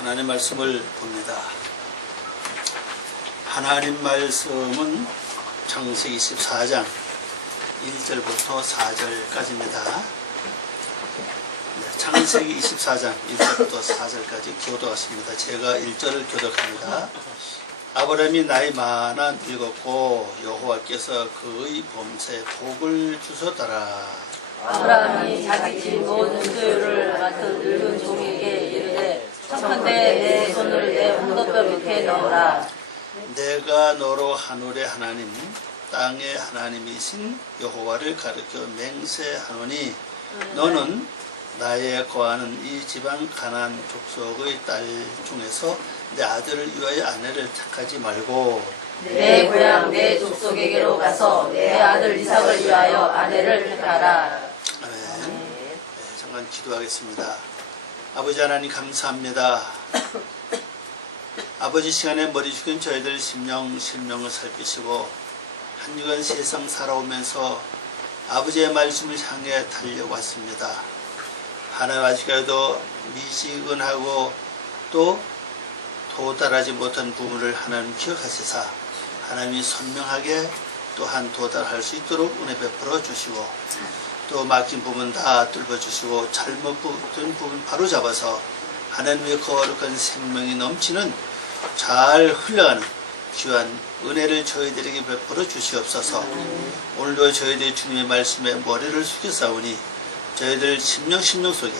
하나님 말씀을 봅니다. 하나님 말씀은 창세기 24장 1절부터 4절까지입니다. 창세기 24장 1절부터 4절까지 교도했습니다. 제가 1절을 교독합니다. 아브라함이 나이 많아 늙었고 여호와께서 그의 범사에 복을 주셨더라. 아브라함이 자기 집 모든 소유를 맡은 늙은 종에게 이르되 청컨대 내 손을 내 엉덩뼈 밑에 넣으라. 내가 너로 하늘의 하나님 땅의 하나님이신 여호와를 가르쳐 맹세하노니 너는 나의 거하는 이 지방 가나안 족속의 딸 중에서 내 아들을 위하여 아내를 택하지 말고 내 고향 내 족속에게로 가서 내 아들 이삭을 위하여 아내를 택하라. 아멘. 네, 잠깐 기도하겠습니다. 아버지 하나님 감사합니다. 아버지 시간에 머리 숙인 저희들 실명을 살피시고 한 주간 세상 살아오면서 아버지의 말씀을 향해 달려왔습니다. 하나님 아직까지도 미지근하고 또 도달하지 못한 부분을 하나님 기억하시사 하나님이 선명하게 또한 도달할 수 있도록 은혜 베풀어 주시고 또 막힌 부분 다 뚫어 주시고 잘못된 부분 바로 잡아서 하나님의 거룩한 생명이 넘치는 잘 흘러가는 귀한 은혜를 저희들에게 베풀어 주시옵소서. 오늘도 저희들이 주님의 말씀에 머리를 숙여싸우니 저희들 심령 속에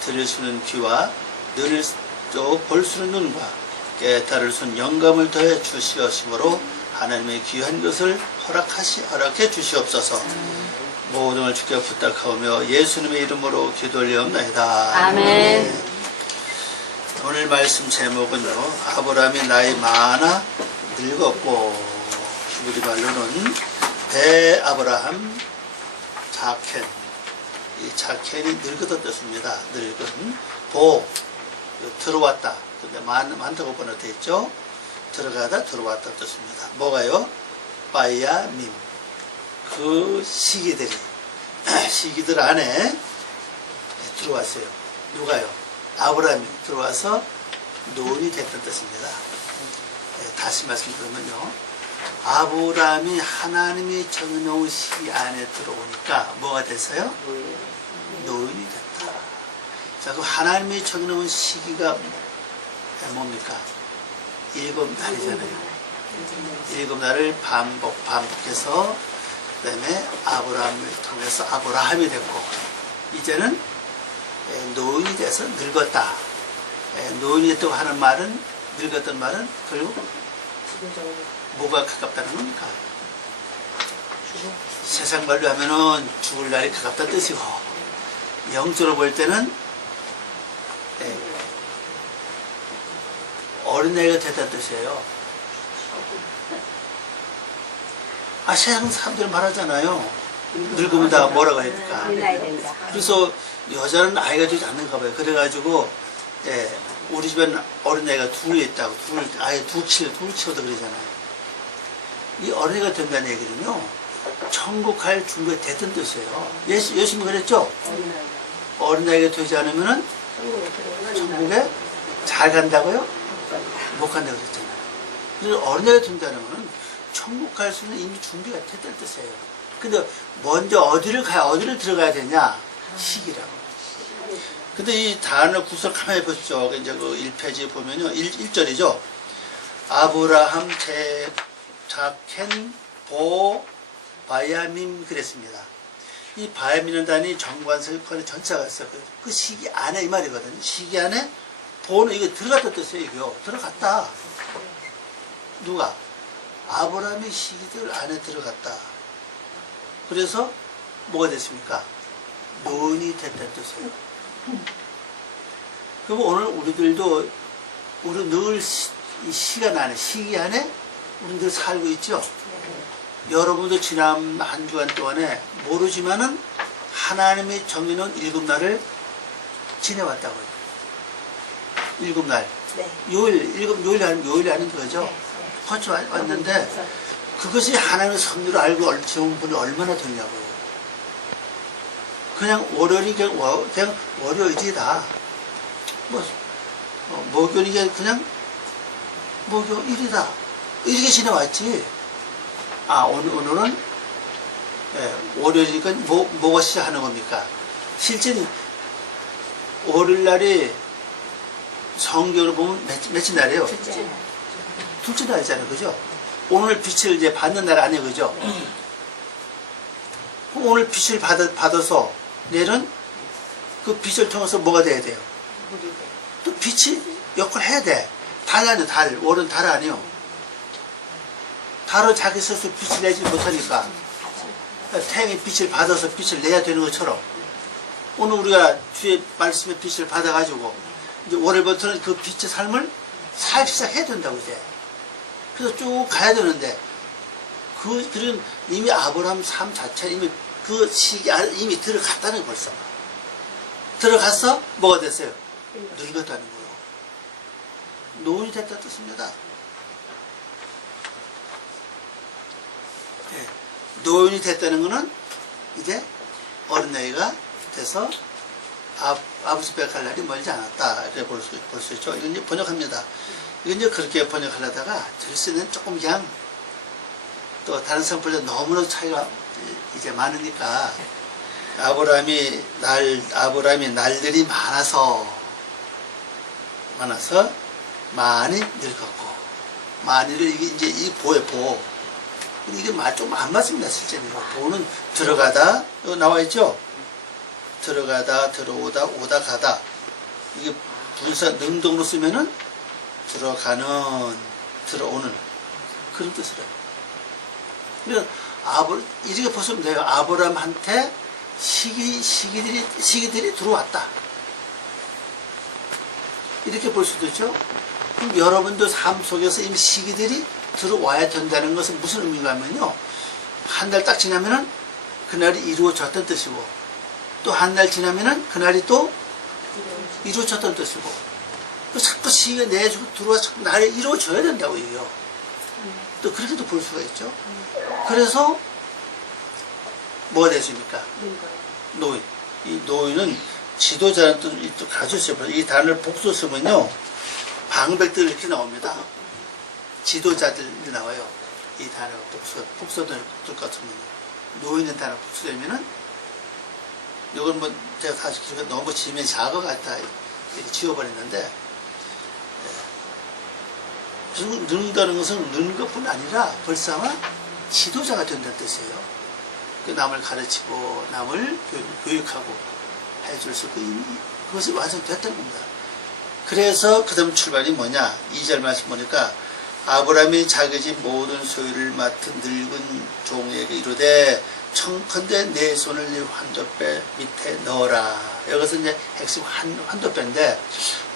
들을 수 있는 귀와 들을 또 볼 수 있는 눈과 깨달을 수 있는 영감을 더해 주시옵시므로 하나님의 귀한 것을 허락해 주시옵소서. 모든 걸 주께 부탁하오며 예수님의 이름으로 기도 올리옵나이다. 아멘. 오늘 말씀 제목은요, 아브라함이 나이 많아 늙었고, 히브리 말로는 배 아브라함 자켄. 이 자켄이 늙었다 뜻입니다. 늙은 보 들어왔다. 근데 많다고 번역되어 있죠. 들어가다 들어왔다 뜻입니다. 뭐가요? 바야밈. 그 시기들 안에 들어왔어요. 누가요? 아브라함이 들어와서 노인이 됐던 뜻입니다. 다시 말씀드리면요, 아브라함이 하나님이 정해놓은 시기 안에 들어오니까 뭐가 됐어요? 노인이 됐다. 자, 그 하나님이 정해놓은 시기가 뭡니까? 7날이잖아요. 7날을 반복해서 그 다음에 아브라함을 통해서 아브라함이 됐고 이제는 노인이 돼서 늙었다. 노인이 됐다고 하는 말은, 늙었던 말은 결국 뭐가 가깝다는 겁니까? 세상 말로 하면은 죽을 날이 가깝다는 뜻이고, 영적으로 볼 때는 어린애가 됐다는 뜻이에요. 세상 사람들 말하잖아요. 늙으면 다 뭐라고 합니까? 그래서 여자는 아이가 되지 않는가 봐요. 그래가지고 우리 집에는 어린애가 둘 있다고, 아예 둘 키워도 그러잖아요. 이 어린애가 된다는 얘기는요, 천국 갈 준비가 됐던 뜻이에요. 예수님이 그랬죠? 어린애가 되지 않으면은 천국에 잘 간다고요? 못 간다고 그랬잖아요. 그래서 어린애가 된다는 거는 천국 갈 수 있는 이미 준비가 됐다는 뜻이에요. 근데 먼저 어디를 들어가야 되냐? 시기라고. 근데 이 단어 구설 가만히 보시죠. 이제 그 1페이지에 보면요. 1절이죠. 아브라함 자켄 보 바야밈 그랬습니다. 이 바야밈이라는 단이 정관설권의 전차가 있어요. 그 시기 안에 이 말이거든요. 시기 안에 보는 이게 들어갔다 뜻이에요. 이거요. 들어갔다. 누가? 아브라함의 시기들 안에 들어갔다. 그래서 뭐가 됐습니까? 노인이 됐다는 뜻이에요. 그럼 오늘 우리들도 우리 늘 이 시간 안에, 시기 안에 우리 늘 살고 있죠. 여러분도 지난 한 주간 동안에 모르지만은 하나님이 정해놓은 7날을 지내왔다고요. 7날. 네. 요일 하는 거죠. 거쳐 왔는데 그것이 하나님의 섭리로 알고 지은 분이 얼마나 되냐고요. 그냥 월요일이 그냥 월요일이다. 뭐 모교는 이게 그냥 모교 1이다. 이렇게 지내왔지. 오늘은 월요일이니까 뭐가 시작하는 겁니까? 실제는 월요일날이 성경으로 보면 며칠 날이에요? 둘째 날이잖아요. 그죠? 오늘 빛을 이제 받는 날 아니에요. 그죠? 그럼 오늘 빛을 받아서 내일은 그 빛을 통해서 뭐가 돼야 돼요? 또 빛이 역할을 해야 돼. 달 아니에요. 달. 월은 달 아니에요. 달은 자기 스스로 빛을 내지 못하니까 태양의 빛을 받아서 빛을 내야 되는 것처럼 오늘 우리가 주의 말씀의 빛을 받아가지고 이제 월요일부터는 그 빛의 삶을 살기 시작해야 된다고 이제. 그래서 쭉 가야 되는데 그런 이미 아브라함 삶 자체 이미 그 시기 이미 들어갔다는 거 벌써. 들어가서 뭐가 됐어요? 늙었다는 거예요. 노인이 됐다 뜻입니다. 네. 노인이 됐다는 거는 이제 어린 나이가 돼서 아버지 댁 갈 날이 멀지 않았다. 이렇게 볼 수 있죠. 이건 이제 번역합니다. 이건 이제 그렇게 번역하려다가 글씨는 조금 그냥 또 다른 성품보다 너무나 차이가 이제 많으니까 아브라함이 날들이 많아서 많이 늙었고 많이를 이제 이 보에 보 이게 좀 안 맞습니다. 실제로 보는 들어가다 여기 나와 있죠. 들어가다 들어오다 오다 가다 이게 분사 능동으로 쓰면은 들어가는 들어오는 그런 뜻이래요. 그래서 이렇게 보시면 돼요. 아브라함한테 시기들이 들어왔다. 이렇게 볼 수도 있죠. 그럼 여러분도 삶 속에서 이미 시기들이 들어와야 된다는 것은 무슨 의미가 하면요. 한 달 딱 지나면은 그날이 이루어졌던 뜻이고 또 한 달 지나면은 그날이 또 이루어졌던 뜻이고 자꾸 시기가 내주고 들어와서 자꾸 날이 이루어져야 된다고 얘기해요. 또 그렇게도 볼 수가 있죠. 그래서 뭐가 되십니까? 노인. 이 노인은 지도자는 또 가지고 있어요. 이 단어를 복수 쓰면요. 방백들 이렇게 나옵니다. 지도자들 나와요. 이 단어가 복수될 것 같으면 노인의 단어 복수되면은 이건 뭐 제가 사실 너무 지면 작아 같다 이렇게 지워버렸는데 늙다는 것은 늙는 것뿐 아니라 벌써 아마 지도자가 된다는 뜻이에요. 그 남을 가르치고 남을 교육하고 해줄 수 있고 그것이 완성됐다는 겁니다. 그래서 그 다음 출발이 뭐냐 2절 말씀 보니까 아브라함이 자기 집 모든 소유를 맡은 늙은 종에게 이르되 청컨대 내 손을 네 환도뼈 밑에 넣어라. 여기서 이제 핵심 환도뼈인데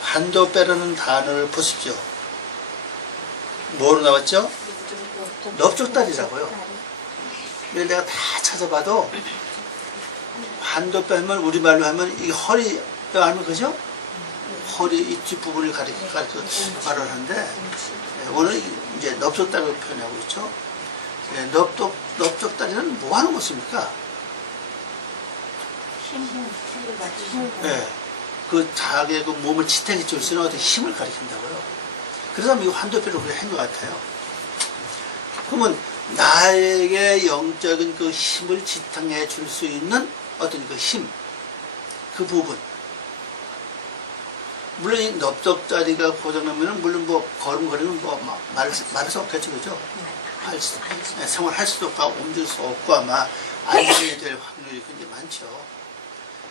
환도뼈라는 단어를 보십시오. 뭐로 나왔죠? 넓적다리라고요. 내가 다 찾아봐도 환도뼈 하면 우리말로 하면 이 허리뼈 하면 그죠? 허리 이 뒷부분을 가리켜 말을 하는데 오늘 이제 넓적다리로 표현하고 있죠. 넓적다리는 뭐 하는 것입니까? 그 자기의 그 몸을 지탱해 줄 수 있는 어떤 힘을 가리킨다고요. 그래서 이 환도뼈를 그렇게 한 것 같아요. 그러면 나에게 영적인 그 힘을 지탱해 줄 수 있는 어떤 그 힘, 그 부분. 물론 이 넓적다리가 고장나면은 물론 뭐 걸음걸이는 뭐 말할 수 없겠죠, 그죠? 생활할 수도 없고 움직일 수 없고 아마 안정이 될 확률이 굉장히 많죠.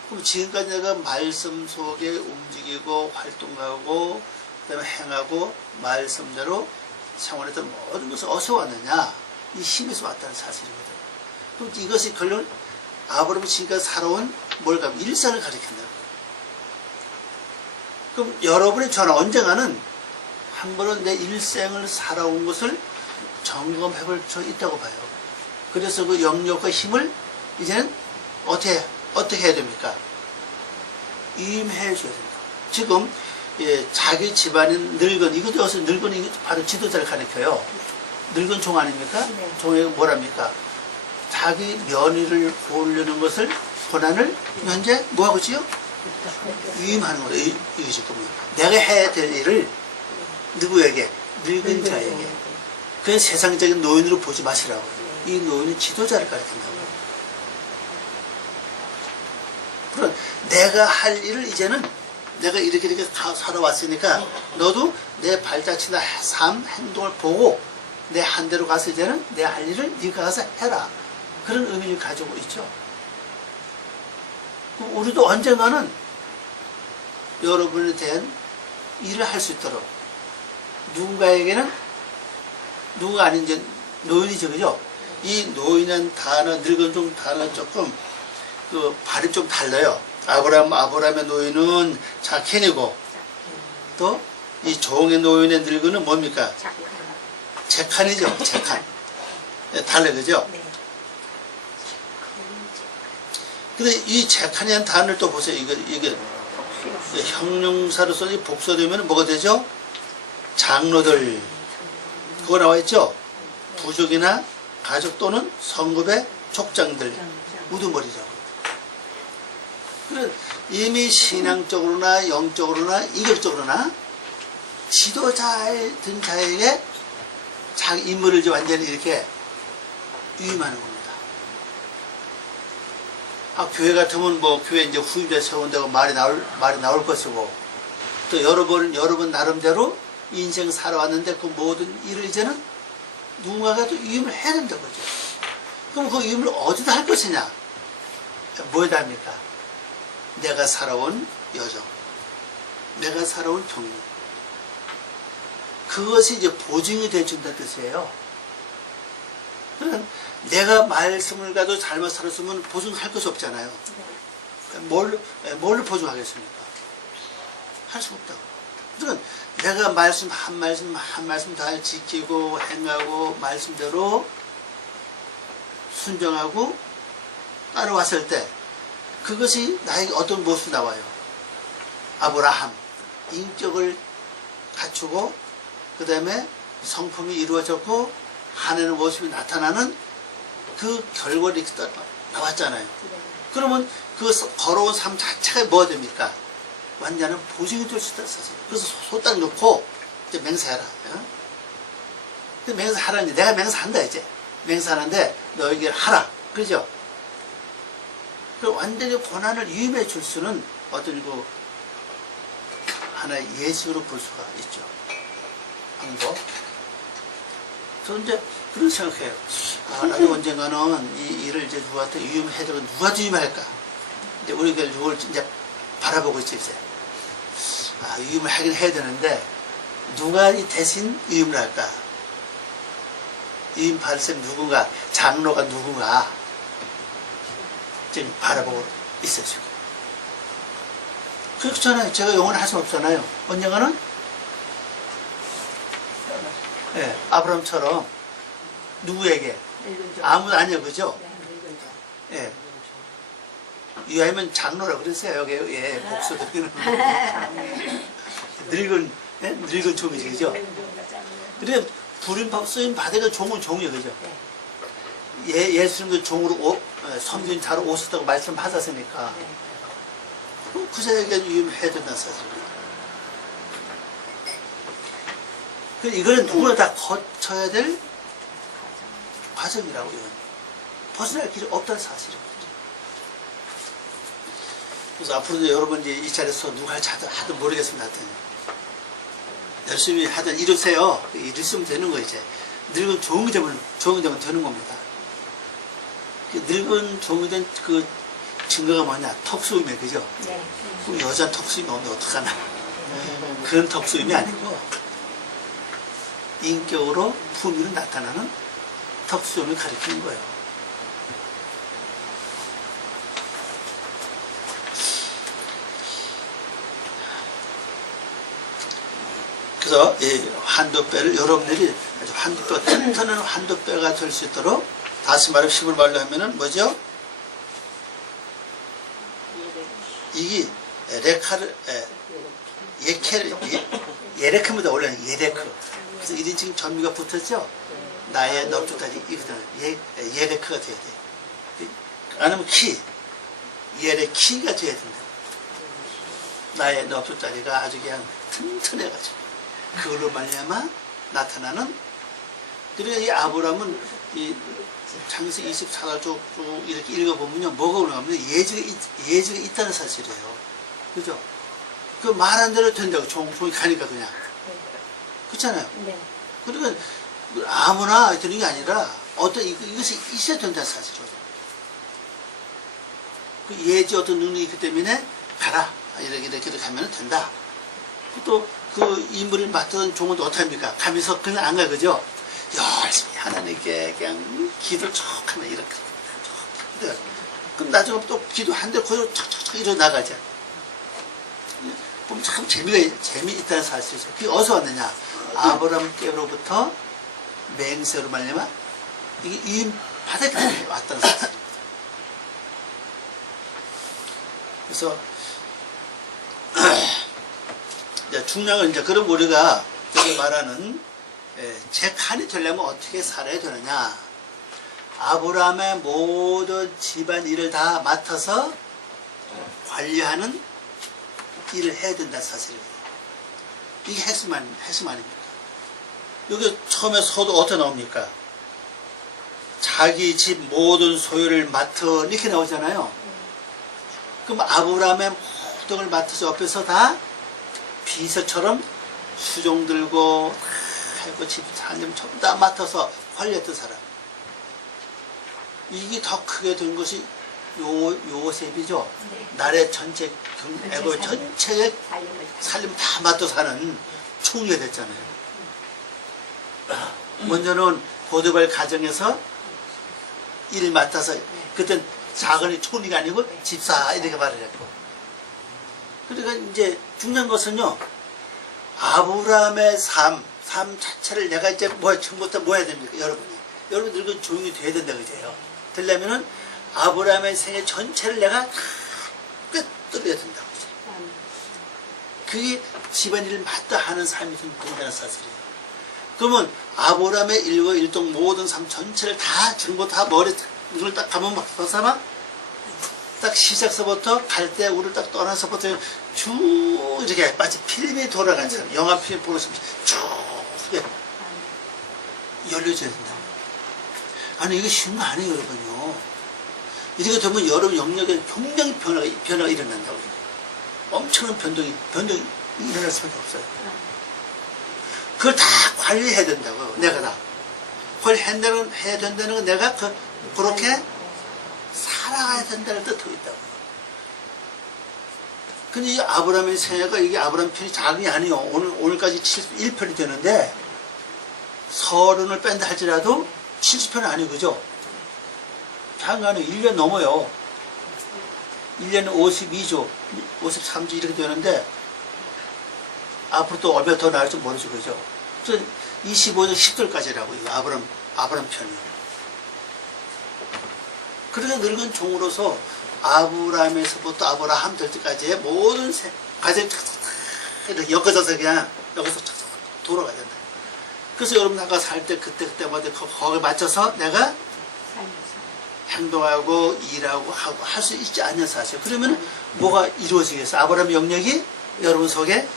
그럼 지금까지 내가 말씀 속에 움직이고 활동하고 그다음에 행하고 말씀대로 생활했던 모든 것을 어디서 왔느냐? 이 힘에서 왔다는 사실이거든요. 그럼 이것이 결론 아브라함이 지금까지 살아온 뭘까? 일생을 가리킨다고. 그럼 여러분이 저는 언젠가는 한 번은 내 일생을 살아온 것을 점검해 볼 수 있다고 봐요. 그래서 그 영역과 힘을 이제는 어떻게 해야 됩니까? 임해 줘야 됩니다. 지금 자기 집안인 늙은 이것도 여기서 늙은이 바로 지도자를 가리켜요. 늙은 종 아닙니까? 네. 종에게 뭐랍니까? 자기 면위를 보려는 것을 고난을 현재 뭐하고 있지요? 위임하는 거예요. 이것이 보면 내가 해야 될 일을 누구에게? 늙은 자에게. 그냥 세상적인 노인으로 보지 마시라고. 이 노인은 지도자를 가리킨다고. 그럼 내가 할 일을 이제는 내가 이렇게 살아왔으니까 너도 내 발자취나 삶, 행동을 보고 내 한 대로 가서 이제는 내 할 일을 네가 가서 해라. 그런 의미를 가지고 있죠. 우리도 언젠가는 여러분에 대한 일을 할 수 있도록 누군가에게는 누가 아닌지 노인이죠, 그죠? 이 노인은 단어, 늙은 좀 단어 조금 그 발음 좀 달라요. 아브라함의 노인은 자켄이고 또 이 종의 노인의 늙은은 뭡니까? 제칸이죠, 제칸. 달라요, 그죠? 근데 이 제칸이라는 단어를 또 보세요. 이게 형용사로 써서 복수되면 뭐가 되죠? 장로들. 그거 나와 있죠? 부족이나 가족 또는 성급의 족장들. 우두머리죠. 그래 이미 신앙적으로나 영적으로나 인격적으로나 지도자의 든 자에게 자기 인물을 이제 완전히 이렇게 위임하는 겁니다. 교회 같으면 뭐 교회 이제 후임자 세운다고 말이 나올 것이고 또 여러분 나름대로 인생 살아왔는데 그 모든 일을 이제는 누군가가 또 위임을 해야 된다는 거죠. 그럼 그 위임을 어디다 할 것이냐? 뭐에다 합니까? 내가 살아온 여정, 내가 살아온 경륜. 그것이 이제 보증이 되어준다는 뜻이에요. 그러니까 내가 말씀을 가도 잘못 살았으면 보증할 것이 없잖아요. 뭘로 보증하겠습니까? 할 수 없다고. 그러니까 내가 말씀 한 말씀 다 지키고 행하고 말씀대로 순종하고 따라왔을 때 그것이 나에게 어떤 모습이 나와요? 아브라함, 인격을 갖추고 그 다음에 성품이 이루어졌고 하나님의 모습이 나타나는 그 결과를 나왔잖아요. 그러면 그 걸어온 삶 자체가 뭐가 됩니까? 완전한 보증이 될 수 있었어요. 그래서 소딱 놓고 이제 맹세하라. 맹세하라니 내가 맹세한다 이제. 맹세하는데 너에게 하라. 그죠? 그 완전히 고난을 위임해 줄 수는 어떤 그 하나의 예식으로 볼 수가 있죠. 방법. 저는 이제 그런 생각해요. 나도 언젠가는 이 일을 이제 누구한테 위임해야 되고 누구한테 위임할까? 이제 우리가 이걸 이제 바라보고 있죠, 이제. 위임을 하긴 해야 되는데 누가 대신 위임을 할까? 위임 받을 사람이 누군가, 장로가 누군가 지금 바라보고 있어요, 지금. 그렇잖아요. 제가 영원히 할 수 없잖아요. 언젠가는 아브라함처럼 누구에게? 아무도 아니요, 그죠? 예. 이하면 장로라고 그랬어요, 여기, 복수들은. 늙은 종이지, 그죠? 그래, 부름밥 쓰임 받으니까 종은 종이에요, 그죠? 예수님도 종으로 섬긴 자로 오셨다고 말씀하셨으니까. 그 자에게 위임해야 된다는 사실입니다. 이거는 누구나 다 거쳐야 될 과정이라고, 이건. 벗어날 길이 없다는 사실입니다. 그래서 앞으로도 여러분이 이 자리에서 누가 하든 모르겠습니다. 하여튼. 열심히 하든 이루세요. 이루시면 되는 거, 이제. 늙은 종이 되면 되는 겁니다. 늙은 종이 된 그 증거가 뭐냐? 턱수임이에요, 그죠? 네. 그 여자 턱수임이 없는데 어떡하나. 그런 턱수임이 아니고, 인격으로 품위로 나타나는 턱수임을 가리키는 거예요. 그래서 이 한도뼈를 여러분들이 아주 한도뼈, 튼튼한 한도뼈가 될 수 있도록 다시 말해 히브리 말로 하면은 뭐죠? 이게 예레크입니다. 원래는 예레크. 그래서 1인칭 전미가 붙었죠? 나의 넙죽까지 예레크가 돼야 돼. 아니면 예레키가 돼야 된다. 나의 넙소자리가 아주 그냥 튼튼해가지고 그걸로 말미암아 나타나는. 그러니까 이 아브라함은 이 창세기 24절 쭉 이렇게 읽어보면요, 뭐가 올라가면 예지가 있다는 사실이에요. 그죠? 그 말한 대로 된다고 종이 가니까 그냥. 그렇잖아요. 네. 그러니까 아무나 되는 게 아니라 어떤 이것이 있어야 된다는 사실이거든요. 그 예지 어떤 능력이 있기 때문에 가라. 이렇게 가면 된다. 또 그 인물을 맡던 종은 어떡합니까? 가면서 그냥 안 가, 그죠? 열심히 하나님께 그냥 기도를 쭉 하면 이렇게. 그럼 나중에 또 기도한데 거기로 척척척 일어나가자. 보면 참 재미있다는 사실이죠. 그게 어디서 왔느냐? 아브라함께로부터 맹세로 말미암아 이게 이 바닥에 왔다는 사실. 그래서 중요한 건 이제 그럼 우리가 여기 말하는 제 칸이 되려면 어떻게 살아야 되느냐? 아브라함의 모든 집안 일을 다 맡아서 관리하는 일을 해야 된다는 사실입니다. 이게 핵심 아닙니까? 여기 처음에 서도 어떻게 나옵니까? 자기 집 모든 소유를 맡은 이렇게 나오잖아요. 그럼 아브라함의 모든 걸 맡아서 옆에서 다 비서처럼 수종 들고 하고 집 사람 전부 다 맡아서 관리했던 사람. 이게 더 크게 된 것이 요셉이죠. 네. 나라의 전체 애굽 전체의 살림 다 맡아 사는 총리가 됐잖아요. 먼저는 보디발 가정에서 일 맡아서 그땐 작은 총리가 아니고 집사 이렇게 말을 했고. 그러니까 이제 중요한 것은요, 아브라함의 삶 자체를 내가 이제 처음부터 뭐 해야 됩니까? 여러분들 그 조용히 돼야 된다 그제요. 되려면은 아브라함의 생애 전체를 내가 다 꿰뚫어야 된다고. 그게 집안일을 맡아 하는 삶이 된다는 사실이에요. 그러면 아브라함의 일과 일동 모든 삶 전체를 다 전부 다 머리 이걸 딱 가면 막 벗어봐. 딱 시작서부터 갈대 우를 딱 떠나서부터 쭉 이렇게 마치 필름이 돌아간 사람, 영화 필름 보면서 쭉 열려져야 된다. 아니 이게 쉬운 거 아니에요, 여러분요. 이렇게 되면 여러분 영역에 굉장히 변화가 일어난다고. 엄청난 변동이 일어날 수밖에 없어요. 그걸 다 관리해야 된다고요. 내가 다 관리해야 된다는 건 내가 그렇게 살아가야 된다는 뜻하고 있다고. 근데 이 아브라함의 생애가 이게 아브라함 편이 작은 게 아니에요. 오늘까지 71편이 되는데 30을 뺀다 할지라도 70편은 아니고, 그죠? 작은 거 아니에요. 1년 넘어요. 1년에 52조, 53조 이렇게 되는데 앞으로 또 얼마 더 나올지 모르죠, 그죠? 25년 10절까지라고 이거 아브라함 편이에요. 그러니까 늙은 종으로서 아브라함에서부터 아브라함 될 때까지의 모든 과정이 이렇게 엮어져서 그냥 여기서 돌아가야 된다. 그래서 여러분 아까 살 때 그때마다 거기에 맞춰서 내가 행동하고 일하고 하고 할 수 있지 않는 사실. 그러면 뭐가 이루어지겠어? 아브라함의 영역이 여러분 속에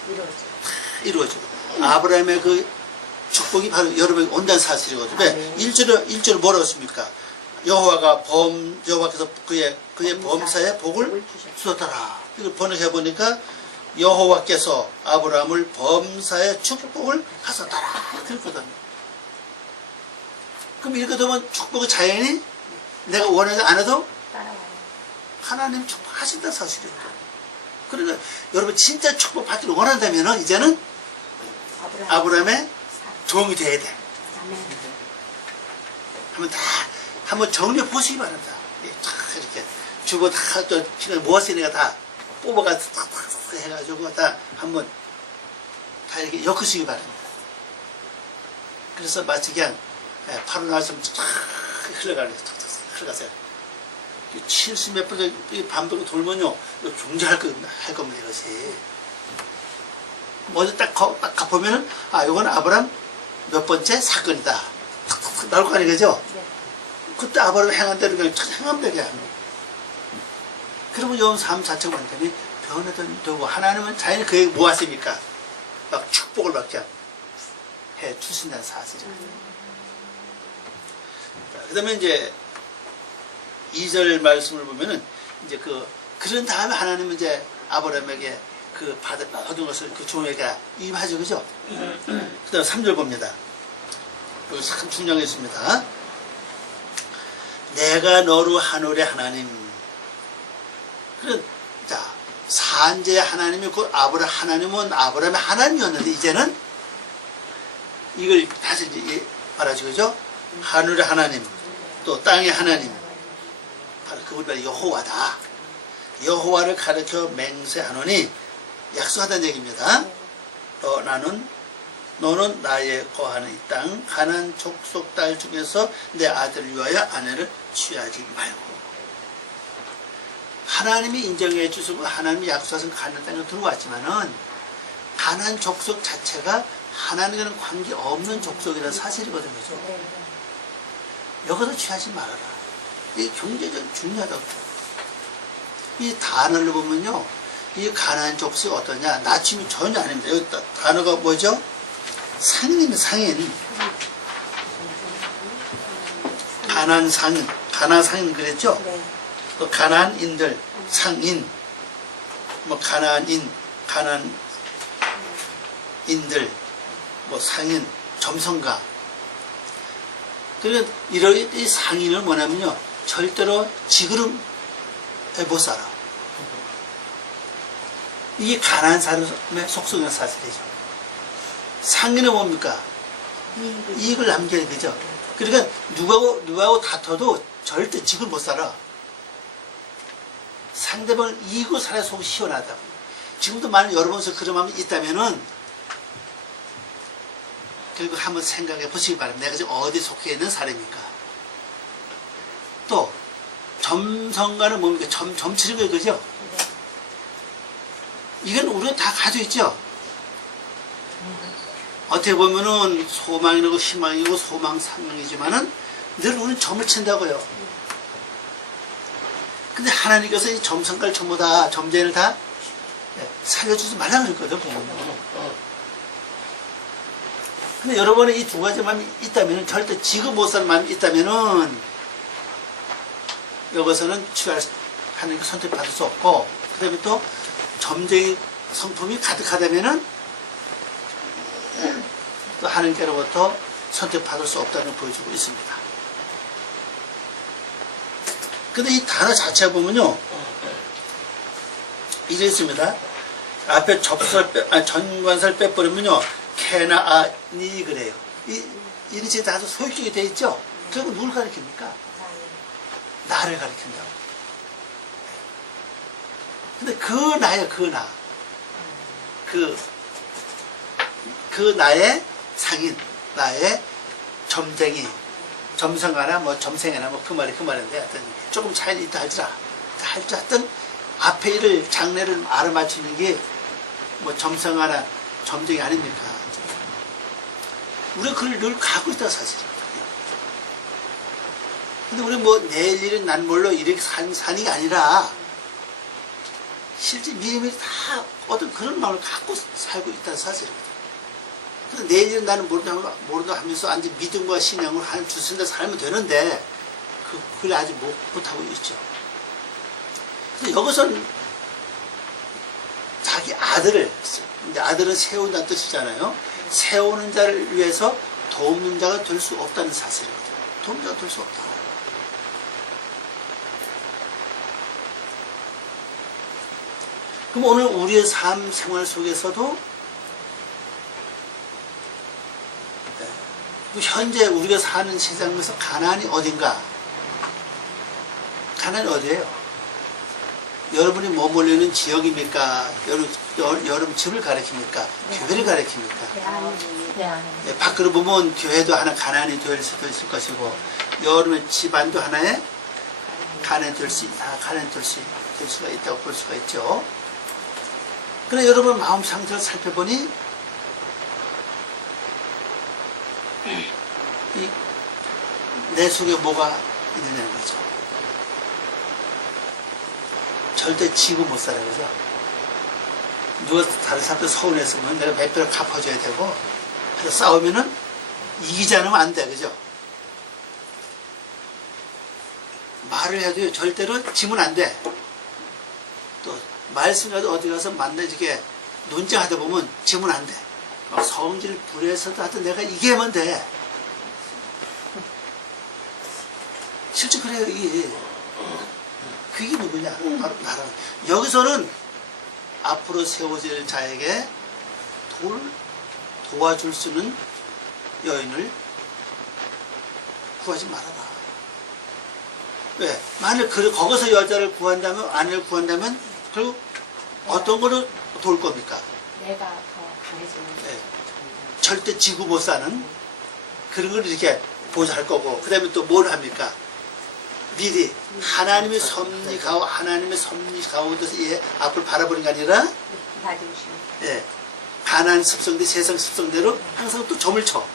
이루어지고 아브라함의 그 축복이 바로 여러분에 온다는 사실이거든요. 왜? 1절에 뭐라고 했습니까? 여호와께서 그의 범사에 복을 주셨더라. 이걸 번역해 보니까 여호와께서 아브라함을 범사에 축복을 하셨더라. 그랬거든요. 그럼 이렇게 되면 축복의 자연이 내가 원하지 않아도 하나님 축복하신다는 사실이에요. 그러니까 여러분 진짜 축복 받기를 원한다면 이제는 아브라함의 종이 돼야 돼. 한번 정리해 보시기 바랍니다. 이렇게 주고 다 모았으니까 다 뽑아가지고 탁 해가지고 다 한번 다 이렇게 엮으시기 바랍니다. 그래서 마치 그냥 바로 나왔으면 쫙 흘러가세요. 70몇 번 반복을 돌면요, 종자할 겁니다, 이것이. 먼저 딱 가보면은, 이건 아브라함 몇 번째 사건이다. 탁탁탁 나올 거 아니에요, 그죠? 네. 그때 아브라함 행한 대로 그냥 행하면 되게 합니다. 그러면 요 삶 자체가 완전히 변해도 되고, 하나님은 자연히 그에 모았으니까 막 축복을 받게 해 주신다는 사실이에요. 그 다음에 이제 2절 말씀을 보면은 이제 그런 다음에 하나님은 이제 아브라함에게 그 받은 모든 것을 그 종에게 임하죠. 그죠? 그 다음 3절 봅니다. 여기 참 중요했습니다. 내가 너로 하늘의 하나님. 그런, 자, 산재의 하나님이 그 하나님은 아브라함의 하나님이었는데, 이제는 이걸 다시 이제 말하죠. 그죠? 하늘의 하나님, 또 땅의 하나님. 바로 그분이 여호와다. 여호와를 가르쳐 맹세하노니 약속하다는 얘기입니다. 너는 나의 거하는 이 땅 가나안 족속 딸 중에서 내 아들을 위하여 아내를 취하지 말고. 하나님이 인정해 주시고 하나님이 약속하신 가나안 땅에 들어왔지만은 가나안 족속 자체가 하나님과는 관계 없는 족속이라는 사실이거든요. 여기서 취하지 말아라. 이게 경제적 중요하다고. 이 단어를 보면요, 이 가나안 족속이 어떠냐? 낮춤이 전혀 아닙니다. 여기 단어가 뭐죠? 상인입니다. 상인. 가나안 상인. 가나안 상인 그랬죠? 또 가나안인들, 상인. 뭐 가나안인, 가나안인들, 뭐 상인, 점성가. 그러니까 이런 이 상인을 뭐냐면요, 절대로 지그름에 못 살아. 이게 가나안 사람의 속성이라는 사실이죠. 상인은 뭡니까? 이익을 남겨야 되죠. 그러니까 누구하고 다퉈도 절대 지금 못 살아. 상대방을 이기고 살아야 속이 시원하다고. 지금도 만약 여러분서 그런 마음이 있다면은 결국 한번 생각해 보시기 바랍니다. 내가 지금 어디 속해 있는 사람입니까? 또 점성가는 뭡니까? 점치는 거예요. 그죠? 이건 우리가 다 가지고 있죠. 어떻게 보면은 소망이고 희망이고 소망상명이지만은 늘 우리는 점을 친다고요. 근데 하나님께서 이 점성가를 전부 다, 점쟁이를 다 살려주지 말라 그랬거든, 보면. 근데 여러분의 이 두 가지 마음이 있다면은, 절대 지금 못 사는 마음이 있다면은, 여기서는 하나님께 선택받을 수 없고, 그 다음에 또 점쟁이 성품이 가득하다면은, 또 하나님께로부터 선택받을 수 없다는 걸 보여주고 있습니다. 근데 이 단어 자체 보면요, 이래 있습니다. 앞에 전관사를 빼버리면요, 케나아니 그래요. 이런 식으로 다소 소유격이 되어 있죠? 결국 누굴 가리킵니까? 나를 가리킨다고. 근데 그 나예요, 그 나. 그 나의 상인, 나의 점쟁이, 점성가나 뭐 점생이나 뭐 그 말인데 하여튼 조금 차이는 있다 할지라 하여튼 앞에 일을 장래를 알아맞히는 게 뭐 점성가나 점쟁이 아닙니까? 우리가 그걸 늘 갖고 있다 사실이에요. 근데 우리 뭐 내일 일은 난 몰라 이렇게 사는 게 아니라 실제 미리미리 다 어떤 그런 마음을 갖고 살고 있다는 사실이거든요. 근데 내일 일은 나는 모른다 하면서 완전 믿음과 신앙을 한 주선다 살면 되는데 그걸 아직 못하고 있죠. 근데 여기서는 자기 아들을, 아들은 세운다는 뜻이잖아요. 세우는 자를 위해서 돕는 자가 될 수 없다는 사실이거든요. 돕는 자가 될 수 없다. 그럼 오늘 우리의 삶 생활 속에서도 현재 우리가 사는 세상에서 가나안이 어딘가? 가나안이 어디예요? 여러분이 머물러 있는 지역입니까? 여러분 집을 가리킵니까? 교회를 가리킵니까? 네, 밖으로 보면 교회도 하나 가나안이 될 수도 있을 것이고, 여러분의 집안도 하나의 가나안이 될 수가 있다고 볼 수가 있죠. 그런데 여러분 마음 상태를 살펴보니 내 속에 뭐가 있느냐는 거죠. 절대 지고 못 살아요, 그죠? 누가 다른 사람들 서운했으면 내가 몇 배를 갚아줘야 되고, 그래서 싸우면은 이기지 않으면 안 돼, 그죠? 말을 해도 절대로 지면 안 돼. 또 말씀이라도 어디 가서 만나지게 논쟁하다 보면 지면 안 돼. 막 성질 부려서도 하여튼 내가 이기면 돼. 실제 그래요, 이게. 그게 누구냐? 바로 나라. 여기서는 앞으로 세워질 자에게 도와줄 수 있는 여인을 구하지 말아라. 왜? 만일 거기서 여자를 구한다면, 아내를 구한다면, 그리고 어떤 거를 도울 겁니까? 내가 더 강해지는. 네. 절대 지고 못 사는 그런 걸 이렇게 보좌할 거고, 그 다음에 또 뭘 합니까? 미리 하나님의 섭리 가운데서 예, 앞을 바라보는 게 아니라 다짐심. 예, 가난 습성대 세상 습성대로 항상 또 점을 쳐.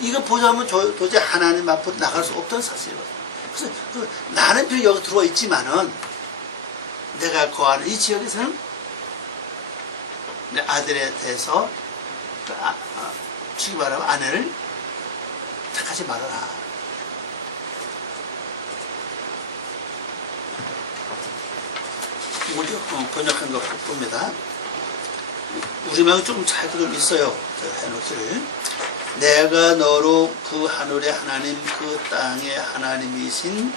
이거 보자면 도저히 하나님 앞으로 나갈 수 없던 사실이거든요. 그래서 나는 비록 여기 들어와 있지만은 내가 거하는 이 지역에서는 내 아들에 대해서 주기 바라면 아내를 택하지 말아라. 먼저 번역한 거 봅니다. 우리말은 조금 차이가 좀 있어요. 해놓기를. 내가 너로 그 하늘의 하나님 그 땅의 하나님이신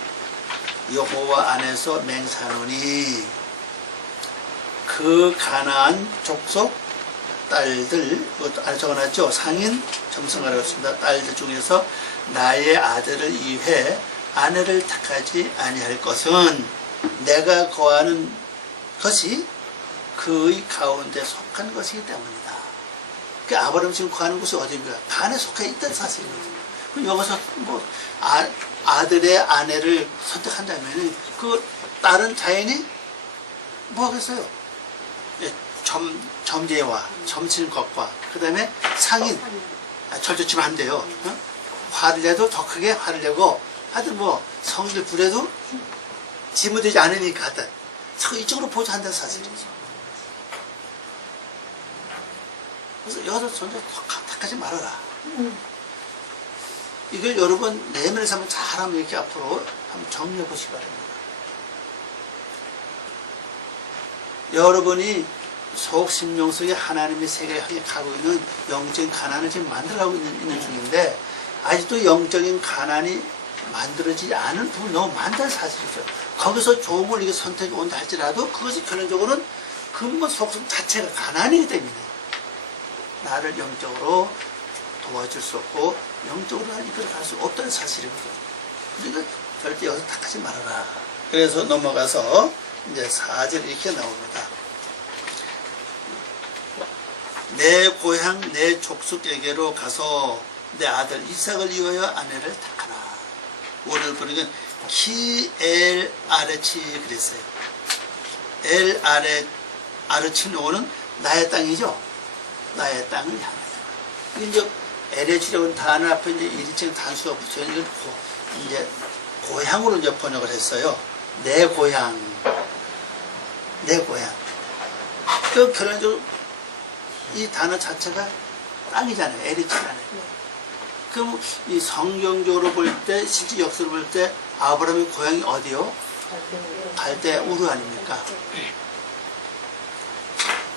여호와 안에서 맹세하노니 그 가나안 족속 딸들, 그것도 안에 적어놨죠. 상인 점성하라고 했습니다. 딸들 중에서 나의 아들을 위해 아내를 택하지 아니할 것은 내가 거하는 것이 그의 가운데 속한 것이기 때문이다. 그 아브라함이 지금 거하는 곳이 어디입니까? 간에 속해 있던 사실이거든요. 그럼 여기서 뭐 아들의 아내를 선택한다면 그 다른 자연이 뭐 하겠어요? 점제와 점치는 것과 그 다음에 상인 절도치면 안 돼요. 어? 화를 내도 더 크게 화를 내고 하여튼 뭐 성질 부려도 지무되지 않으니까 하여튼 이쪽으로 보좌한다는 사실이죠. 그래서 여기서 전혀 택하지 말아라. 이걸 여러분 내면에서 한번 잘하면 이렇게 앞으로 한번 정리해 보시기 바랍니다. 여러분이 속 심령 속에 하나님의 세계를 향해 가고 있는 영적인 가난을 지금 만들어가고 있는 중인데 아직도 영적인 가난이 만들어지지 않은 부분이 너무 많다는 사실이죠. 거기서 좋은 걸 이게 선택이 온다 할지라도 그것이 결론적으로는 근본 속성 자체가 가난이기 때문에 나를 영적으로 도와줄 수 없고 영적으로 이끌어갈 수 없다는 사실이거든요. 그러니까 절대 여기서 탁하지 말아라. 그래서 넘어가서 이제 4절 이렇게 나옵니다. 내 고향 내 족속에게로 가서 내 아들 이삭을 위하여 아내를 택하라. 오늘 보니까 키 엘 아레치 그랬어요. 엘 아레치는 오는 나의 땅이죠. 나의 땅을 향하여. 이제 에레치라는 단어 앞에 이제 일체적 단수가 붙여 있는 이제 고향으로 이제 번역을 했어요. 내 고향, 내 고향. 그 결론적으로 이 단어 자체가 땅이잖아요. 에레치잖아요. 그럼 이 성경적으로 볼 때, 실제 역사를 볼 때 아브라함의 고향이 어디요? 갈대 우르 아닙니까?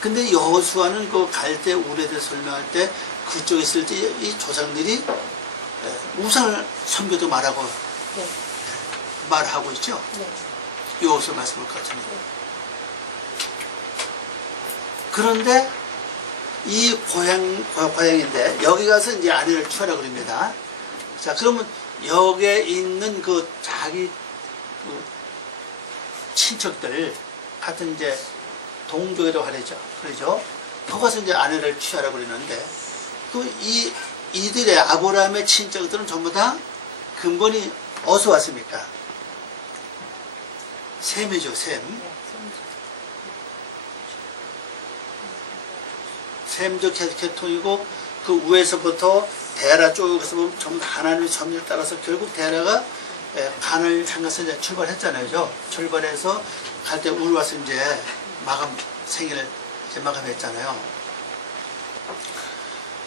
근데 여호수아는 그 갈대 우르에 대해서 설명할 때 그쪽에 있을 때 이 조상들이 우상을 섬겨도 말하고 말하고 있죠. 여호수아 말씀을 거쳐서. 그런데 이 고향인데 여기 가서 이제 아내를 취하라고 그럽니다. 자, 그러면 여기에 있는 그 자기 그 친척들 같은 이제 동족이라고 하죠. 그러죠. 거기서 이제 아내를 취하라고 그러는데 이들의 아브라함의 친척들은 전부 다 근본이 어디서 왔습니까? 셈이죠, 셈. 셈족 계통이고 그 위에서부터 데라 쪽에서 보면 전부 하나님의 섭리를 따라서 결국 데라가 가나안을 향해서 이제 출발했잖아요. 출발해서 갈 때 우리 와서 이제 생일을 이제 마감했잖아요.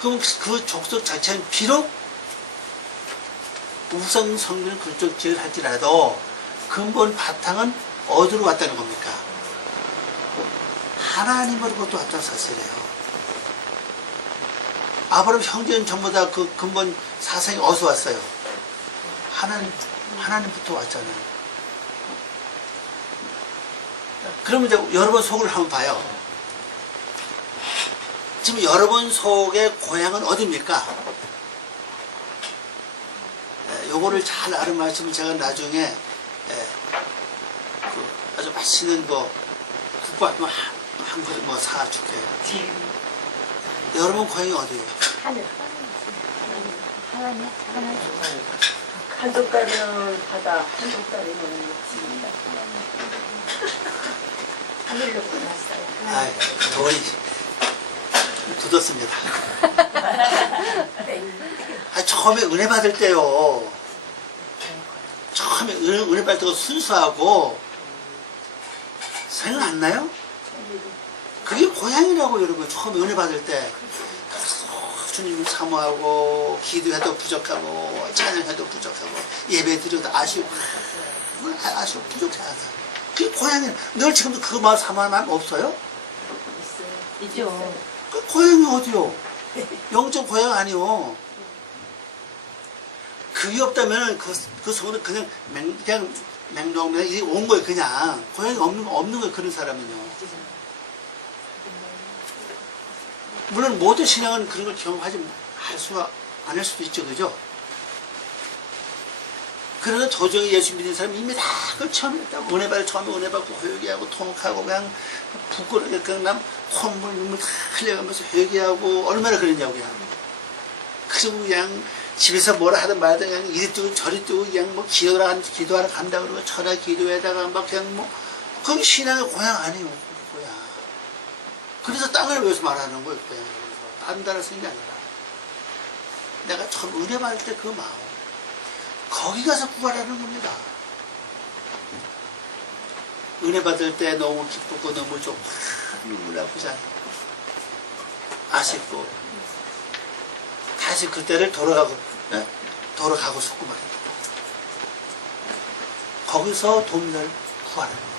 그럼 그 족속 자체는 비록 우상 성민을 그쪽 지을 할지라도 근본 바탕은 어디로 왔다는 겁니까? 하나님으로부터 왔다는 사실이에요. 아브라함 형제는 전부 다 그 근본 사상이 어디서 왔어요? 하나님부터 왔잖아요. 그러면 이제 여러분 속을 한번 봐요. 지금 여러분 속의 고향은 어디입니까? 요거를 잘 알아맞히면 제가 나중에 그 아주 맛있는 국밥 한 그릇 사줄게요. 여러분 고향이 어디예요? 하늘. 하나님. 한쪽 다리는 바다, 한쪽 다리는 집입니다. 하늘로 끝났어요. 아, 거의 굳었습니다. 처음에 은혜 받을 때요. 처음에 은혜 받을 때가 순수하고 생각 안 나요? 그게 고향이라고 여러분. 처음에 은혜 받을 때 주님을 사모하고 기도해도 부족하고 찬양해도 부족하고 예배 드려도 아쉬워 부족해하다. 그게 고향이에요. 늘 지금도 그 마음 사모하는 마음 없어요? 있죠. 그 고향이 어디요? 영적 고향 아니요. 그게 없다면 그 성은 그냥 맹종맹 이게 온 거예요. 그냥 고향이 없는 거예요. 그런 사람은요. 물론 모든 신앙은 그런 걸 경험하지 않을 수도 있죠, 그죠? 그러나 도저히 예수 믿는 사람이 이미 다 그걸 처음 했다고. 처음에 은혜 받고 회개하고 통곡하고 그냥 부끄럽게 그냥 콧물 눈물 다 흘려가면서 회개하고 얼마나 그랬냐고 그냥. 그리고 그냥 집에서 뭐라 하든 말든 그냥 이리 뛰고 저리 뛰고 그냥 기도하러 간다 그러고 전화 기도에다가 막 그냥 그게 신앙의 고향 아니에요. 고향. 그래서 땅을 위해서 말하는 거예요. 고향. 다른 나라 쓰는 게 아니라. 내가 처음 은혜 받을 때 그 마음. 거기 가서 구하라는 겁니다. 은혜 받을 때 너무 기쁘고 너무 좋고 눈물 나쁘잖아요. 아쉽고 다시 그때를 돌아가고 싶고 말입니다. 거기서 돕는 구하라는 거예요.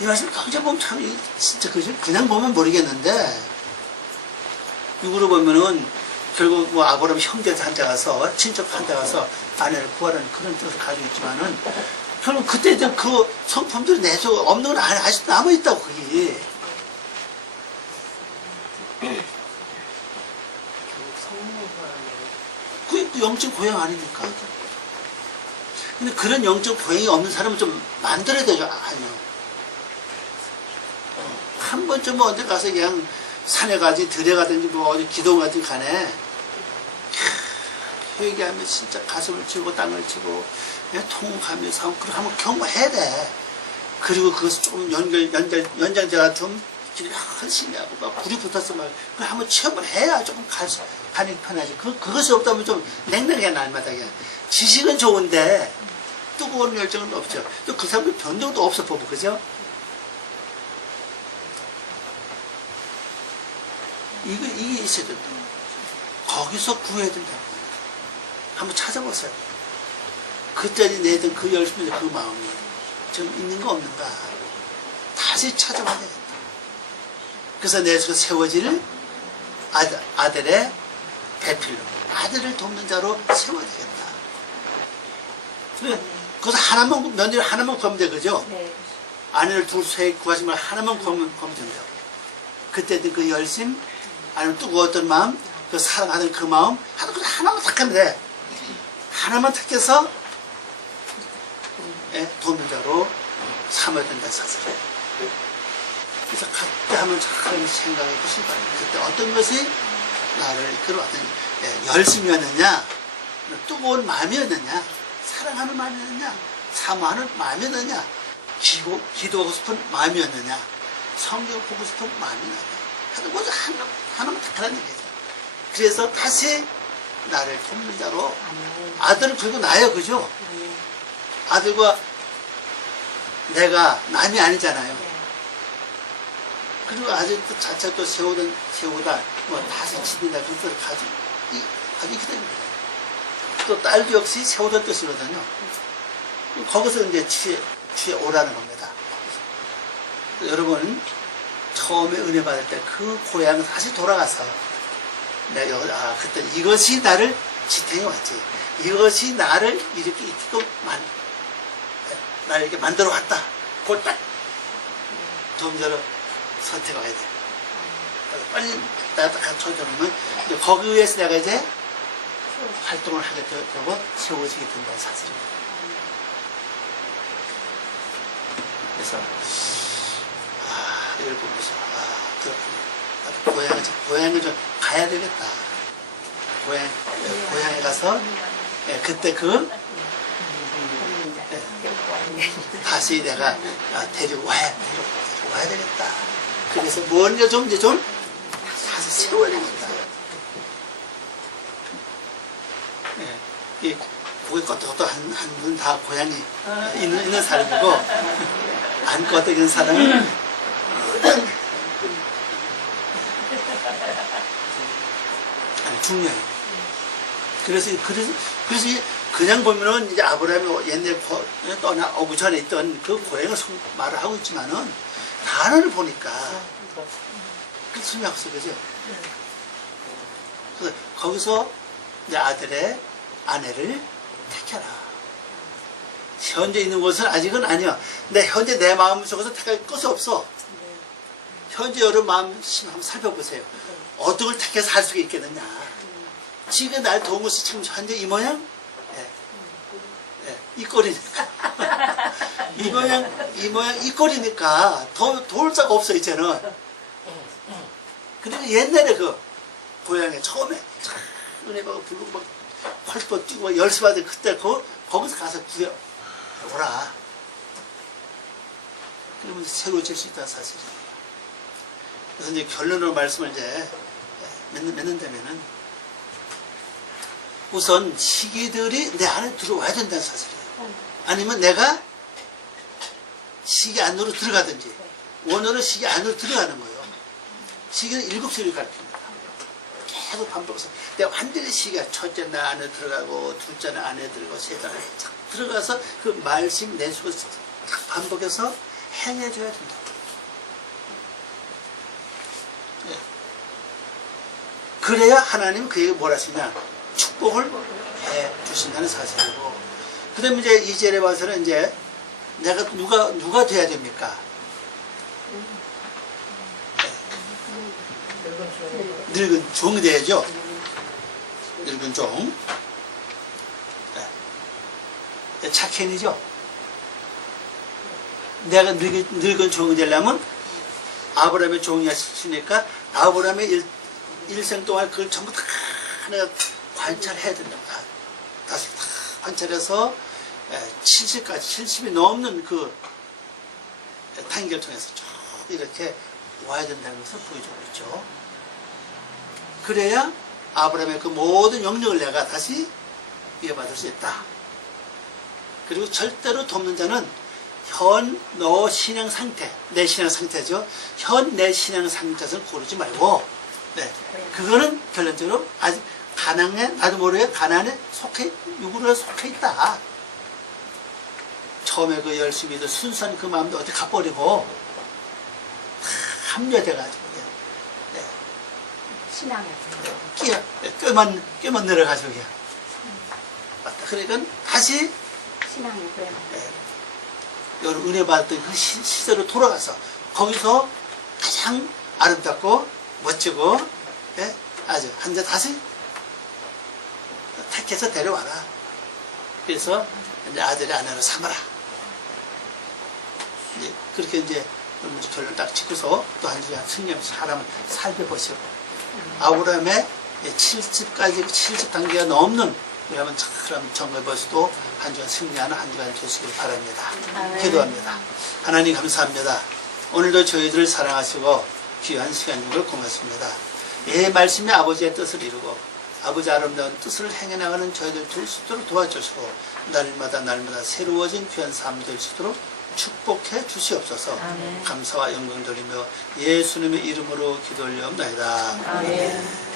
이 말씀 굉장히 보면 참 진짜 그냥 보면 모르겠는데 육으로 보면은 결국 아브라함 형제한테 가서 친척한테 가서 아내를 구하라는 그런 뜻을 가지고 있지만은 결국 그때 그 성품들이 내 속에 없는 건 아직도 남아있다고 그게. 그게 영적 고향 아닙니까? 근데 그런 영적 고향이 없는 사람은 좀 만들어야 되죠. 아니요. 한 번쯤 어디 가서 그냥 산에 가든지 들에 가든지 어디 기도 가든지 간에 회개하면 진짜 가슴을 치고 땅을 치고 통곡하면서 그걸 한번 경험해야 돼. 그리고 그것을 조금 연장자가 좀 열심히 하고 막 불이 붙어서 막 그걸 한번 체험을 해야 조금 가는 편하지. 그것이 없다면 좀 냉랭해 날마다 그냥. 지식은 좋은데 뜨거운 열정은 없죠. 또 그 사람들 변동도 없어 보고 그죠? 이게 있어야 된다. 거기서 구해야 된다. 한번 찾아보세요. 그때 내던 그 열심히 그 마음이 지금 있는 거 없는가 다시 찾아봐야 되겠다. 그래서 내 속에 세워질 아들의 배필로 아들을 돕는 자로 세워야 되겠다. 그래서 며느리 하나만 구하면 돼, 그죠? 네. 아내를 둘 세 구하지 말고 하나만 구하면 된다고. 그때도 그 열심 아니면 뜨거웠던 마음 그 사랑하는 그 마음 하나만 택하면 돼. 하나만 택해서 돕는 자로 삼아야 된다 사실. 그래서 그때 하면 참 생각해 보시기 바랍니다. 그때 어떤 것이 나를 이끌어왔더니 열심이었느냐, 뜨거운 마음이었느냐, 사랑하는 마음이었느냐, 사모하는 마음이었느냐, 기도하고 싶은 마음이었느냐, 성경 보고 싶은 마음이었느냐 하는 것을 하나만 택하라는 얘기죠. 그래서 다시 나를 돕는 자로 아들은 결국 나예요, 그죠? 아들과 내가 남이 아니잖아요. 그리고 아직도 자체 또 세우다, 뭐 다시 집이나 그런 뜻을 가지게 됩니다. 또 딸도 역시 세우던 뜻이거든요. 거기서 이제 취해 오라는 겁니다. 여러분, 처음에 은혜 받을 때 그 고향 다시 돌아가서 내가 그때 이것이 나를 지탱해 왔지. 이것이 나를 이렇게 있게끔 나를 이렇게 만들어 왔다. 그걸 딱 점자로 선택해야 돼. 빨리 나도 갖춰주면 이제 거기 위해서 내가 이제 활동을 하게 되고 세워지게 된다는 사실입니다. 그래서 이걸 보면서 그렇군요. 고향을 좀 가야 되겠다. 고향에 가서 그때 다시 내가 데리고 와야 되겠다. 그래서 뭔가 좀 다시 세워야 되겠다. 이 고개 껐다껐다 한 분 다 고향이 있는 사람이고 안 껐다 있는 사람은 중요해요. 그래서 그냥 보면은 이제 아브라함이 옛날에 떠나오기 전에 있던 그 고향을 말을 하고 있지만은 단어를 보니까 그 설명했어, 그죠? 그래서 거기서 이제 아내를 택해라. 현재 있는 곳은 아직은 아니야. 근데 현재 내 마음속에서 택할 것이 없어. 현재 여러분 마음 한번 살펴보세요. 어떤 걸 택해서 살 수가 있겠느냐. 지금 날 도운 것이 지금 현재 이 모양? 이 꼴이니까. 이 모양, 이 꼴이니까 도울 자가 없어, 이제는. 근데 옛날에 그 고향에 처음에 은혜가 불고 막 활도 뛰고 열심하던 그때 거기서 가서 구해오라. 그러면서 새로워질 수 있다는 사실이에요. 그래서 이제 결론으로 말씀을 이제 맺는다면은 우선 시기들이 내 안에 들어와야 된다는 사실이에요. 아니면 내가 시기 안으로 들어가든지 원어는 시기 안으로 들어가는 거예요. 시기는 7시를 가르칩니다. 계속 반복해서 내가 완전히 시기가 첫째는 안에 들어가고 둘째는 안에 들어가고 셋째는 안에 쫙 들어가서 그 말씀 내 속에서 쫙 반복해서 행해줘야 된다. 그래야 하나님 그에게 뭘 하시냐? 축복을 해 주신다는 사실이고. 그 다음에 이제 2절에 와서는 이제 내가 누가 돼야 됩니까? 늙은 종이 돼야죠. 늙은 종. 착행이죠. 내가 늙은 종이 되려면 아브라함의 종이었으니까 아브라함의 일생 동안 그걸 전부 다 내가 관찰해야 된다. 다시 다 관찰해서 70이 넘는 그 단계를 통해서 쭉 이렇게 와야 된다는 것을 보여주고 있죠. 그래야 아브라함의 그 모든 영역을 내가 다시 이어받을 수 있다. 그리고 절대로 돕는 자는 너 신앙 상태, 내 신앙 상태죠. 내 신앙 상태에서 고르지 말고, 그거는 결론적으로 아직 나도 모르게 가난에 육으로 속해 있다. 처음에 그 열심히도 순수한 그 마음도 어디 가버리고, 다 합류돼가지고, 신앙에 껴만 내려가지고, 맞다. 그러니까 다시, 신앙에 그래. 여러분 은혜 받았던 그 시대로 돌아가서 거기서 가장 아름답고 멋지고 아주 한자 다시 택해서 데려와라. 그래서 이제 아들의 아내로 삼아라. 이제 그렇게 이제 결론 딱 짓고서 또 한 주간 승리하면서 사람을 살펴보시고 아브라함의 70 단계가 넘는 여러분 그럼 정글버스도 한 주간 승리하는 한 주간이 되시길 바랍니다. 기도합니다. 하나님 감사합니다. 오늘도 저희들을 사랑하시고 귀한 시간 주고 고맙습니다. 말씀이 아버지의 뜻을 이루고 아버지 아름다운 뜻을 행해나가는 저희들 될 수 있도록 도와주시고 날마다 새로워진 귀한 삶 될 수 있도록 축복해 주시옵소서. 아멘. 감사와 영광 돌리며 예수님의 이름으로 기도 올려옵나이다. 아멘.